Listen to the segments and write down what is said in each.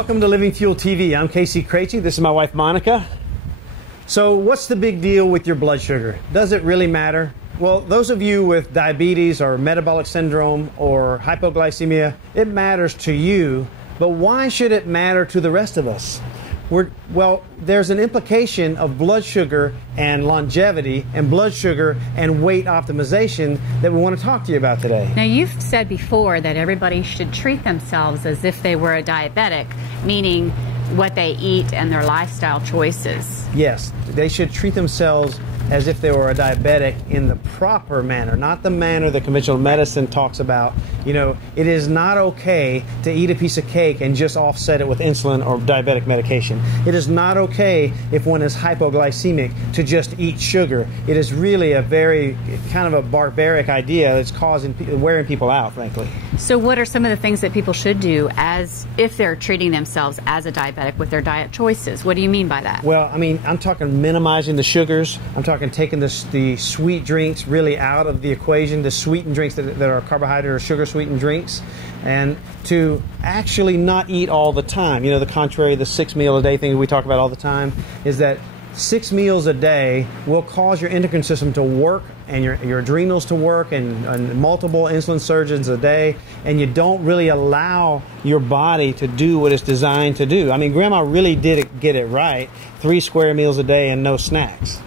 Welcome to Living Fuel TV. I'm Monica Craichy. This is my wife, Monica. So what's the big deal with your blood sugar? Does it really matter? Well, those of you with diabetes or metabolic syndrome or hypoglycemia, it matters to you, but why should it matter to the rest of us? Well, there's an implication of blood sugar and longevity and blood sugar and weight optimization that we want to talk to you about today. Now, you've said before that everybody should treat themselves as if they were a diabetic, meaning what they eat and their lifestyle choices. Yes, they should treat themselves as if they were a diabetic in the proper manner, not the manner that conventional medicine talks about. You know, it is not okay to eat a piece of cake and just offset it with insulin or diabetic medication. It is not okay if one is hypoglycemic to just eat sugar. It is really a very kind of a barbaric idea that's wearing people out, frankly. So what are some of the things that people should do as if they're treating themselves as a diabetic with their diet choices? What do you mean by that? Well, I mean, I'm talking minimizing the sugars. I'm talking taking the sweet drinks really out of the equation, the sweetened drinks that are carbohydrate or sugar sweetened drinks, and to actually not eat all the time. You know, the contrary, the 6 meal a day thing we talk about all the time is that 6 meals a day will cause your endocrine system to work and your adrenals to work and multiple insulin surges a day, and you don't really allow your body to do what it's designed to do. I mean, Grandma really did get it right. 3 square meals a day and no snacks.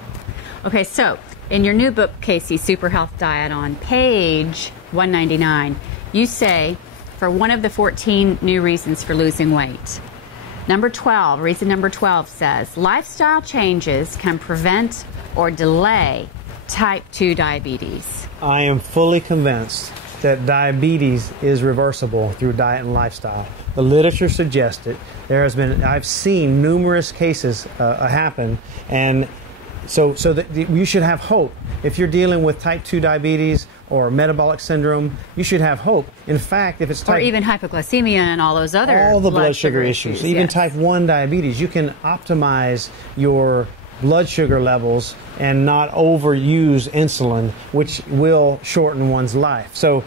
Okay, so in your new book, Casey, Super Health Diet, on page 199, you say, for one of the 14 new reasons for losing weight, reason number 12 says, lifestyle changes can prevent or delay type 2 diabetes. I am fully convinced that diabetes is reversible through diet and lifestyle. The literature suggests it. I've seen numerous cases happen, and so that you should have hope. If you're dealing with type 2 diabetes or metabolic syndrome, you should have hope. In fact, if it's or even hypoglycemia and all those other blood sugar issues, even yes. type 1 diabetes, you can optimize your blood sugar levels and not overuse insulin, which will shorten one's life. So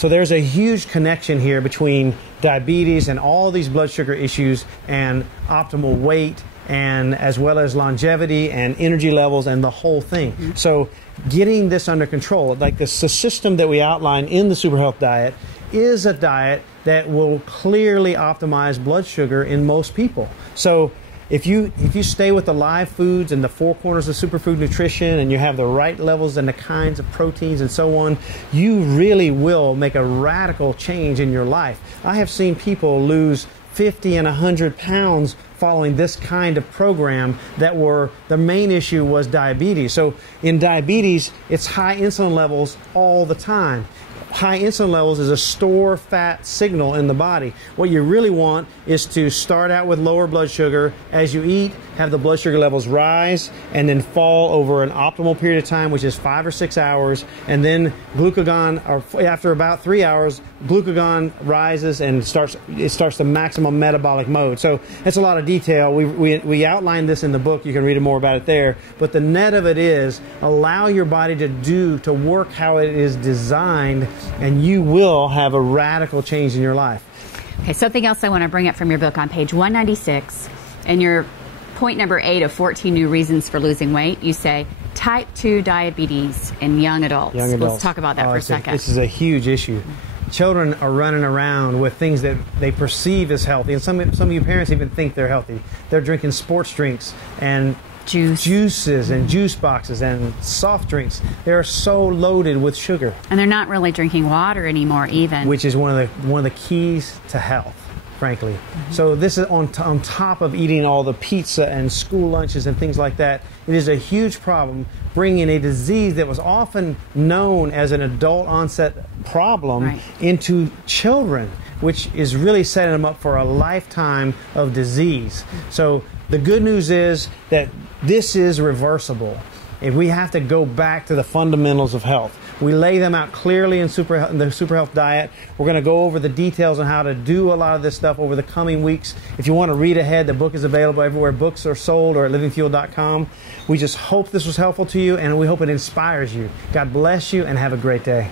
there's a huge connection here between diabetes and all these blood sugar issues and optimal weight, and as well as longevity and energy levels and the whole thing. Mm-hmm. So getting this under control, like the system that we outline in the Super Health Diet, is a diet that will clearly optimize blood sugar in most people. So if you stay with the live foods and the 4 corners of superfood nutrition, and you have the right levels and the kinds of proteins and so on, you really will make a radical change in your life. I have seen people lose 50 and 100 pounds following this kind of program the main issue was diabetes. So in diabetes, it's high insulin levels all the time. High insulin levels is a store fat signal in the body. What you really want is to start out with lower blood sugar. As you eat, have the blood sugar levels rise and then fall over an optimal period of time, which is 5 or 6 hours, and then glucagon, or after about 3 hours, glucagon rises and it starts the maximum metabolic mode. So that's a lot of detail. We outline this in the book. You can read more about it there. But the net of it is allow your body to work how it is designed, and you will have a radical change in your life. Okay, something else I want to bring up from your book on page 196, and your point number 8 of 14 new reasons for losing weight, you say type 2 diabetes in young adults. Let's talk about that for a second. This is a huge issue. Children are running around with things that they perceive as healthy, and some of you parents even think they're healthy. They're drinking sports drinks and juices and juice boxes and soft drinks. They're so loaded with sugar, and they're not really drinking water anymore, even, which is one of the keys to health, frankly. Mm-hmm. So this is on top of eating all the pizza and school lunches and things like that. It is a huge problem, bringing a disease that was often known as an adult onset problem into children, which is really setting them up for a lifetime of disease. So the good news is that this is reversible. If we have to go back to the fundamentals of health, we lay them out clearly in the Super Health Diet. We're going to go over the details on how to do a lot of this stuff over the coming weeks. If you want to read ahead, the book is available everywhere books are sold, or at livingfuel.com. We just hope this was helpful to you, and we hope it inspires you. God bless you, and have a great day.